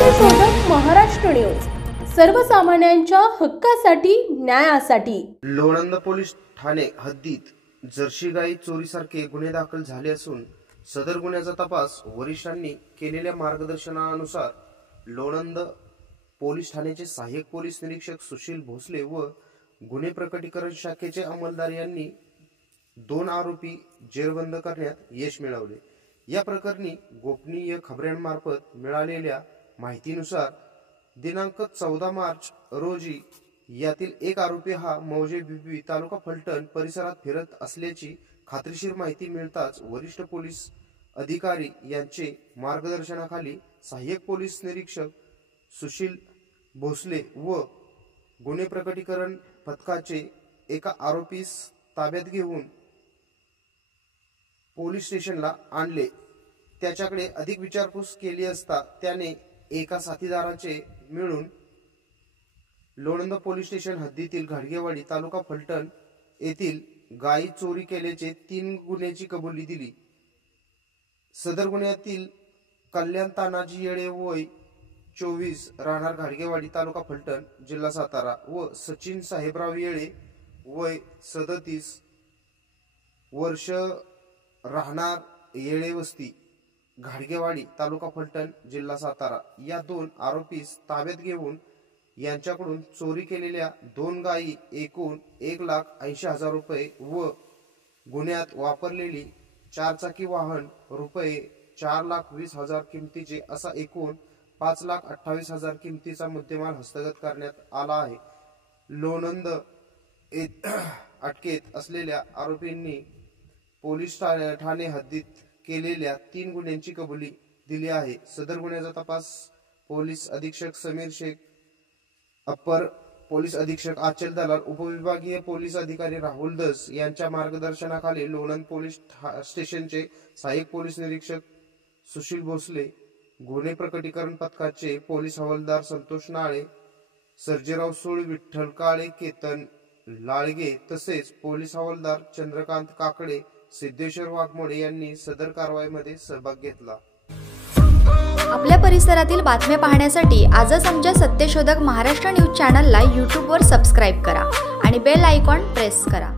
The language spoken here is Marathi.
सत्यशोधक महाराष्ट्र न्यूज, सर्वसामान्यांच्या हक्कासाठी, न्यायासाठी। लोणंद पोलीस ठाणे हद्दीत जर्सी गाई चोरीसारखे गुन्हे दाखल झाले असून सदर गुन्ह्याचा तपास वरिष्ठांनी केलेल्या मार्गदर्शनानुसार लोणंद पोलीस ठाण्याचे सहाय्यक पोलीस निरीक्षक सुशील भोसले व गुन्हे प्रकटीकरण शाखेचे अंमलदार यांनी 2 आरोपी जेरबंद करण्यात यश मिळवले। या प्रकरणी गोपनीय खबऱ्यांमार्फत मिळालेल्या माहितीनुसार दिनांक 14 मार्च रोजी यातील एक आरोपी हा मौजे बिबी तालुका फलटण परिसरात फिरत असल्याची खात्रीशीर माहिती मिळताच वरिष्ठ पोलीस अधिकारी यांचे मार्गदर्शनाखाली सहाय्यक पोलीस निरीक्षक सुशील भोसले व गुन्हे प्रकटीकरण पथकाचे एका आरोपीस ताब्यात घेऊन पोलीस स्टेशनला आणले। त्याच्याकडे अधिक विचारपूस केली असता त्याने एका साथीदाराचे मिळून लोणंद पोलीस स्टेशन हद्दीतील घाडगेवाडी तालुका फलटण येथील गायी चोरी केल्याचे 3 गुन्ह्याची कबुली दिली। सदर गुन्ह्यातील कल्याण तानाजी येळे वय 24 राहणार घाडगेवाडी तालुका फलटण जिल्हा सातारा व सचिन साहेबराव येळे वय 37 वर्ष राहणार येळे वस्ती घाडगेवाडी तालुका फलटण जिल्हा सातारा या 2 आरोपीस ताब्यात घेऊन यांच्याकडून चोरी केलेल्या 2 गायी एकूण 1,80,000 रुपये व गुन्ह्यात वापरलेली 4 चाकी वाहन रुपये 4,20,000 किमतीचे असा एकूण 5,28,000 किमतीचा मुद्देमाल हस्तगत करण्यात आला आहे। लोणंद अटकेत असलेल्या आरोपींनी पोलीस ठाणे हद्दीत केलेल्या 3 गुन्ह्यांची कबुली दिली आहे। सदर गुन्ह्याचा तपास पोलीस अधीक्षक समीर शेख, अप्पर पोलीस अधीक्षक आचल दलाल, उपविभागीय पोलीस अधिकारी राहुल दस यांच्या मार्गदर्शनाखाली लोणंद पोलीस स्टेशनचे सहाय्यक पोलीस निरीक्षक सुशील भोसले, गुन्हे प्रकटीकरण पथकाचे पोलीस हवालदार संतोष नाळे, सर्जेराव सूळ, विठ्ठल काळे, केतन लाळगे तसेच पोलीस हवालदार चंद्रकांत काकडे, सिद्धेश्वर वाघमोडे यांनी सदर कारवाईमध्ये सहभाग घेतला। आपल्या परिसरातील बातम्या पाहण्यासाठी आजच आमच्या सत्यशोधक महाराष्ट्र न्यूज चॅनलला YouTube वर सबस्क्राइब करा आणि बेल आयकॉन प्रेस करा।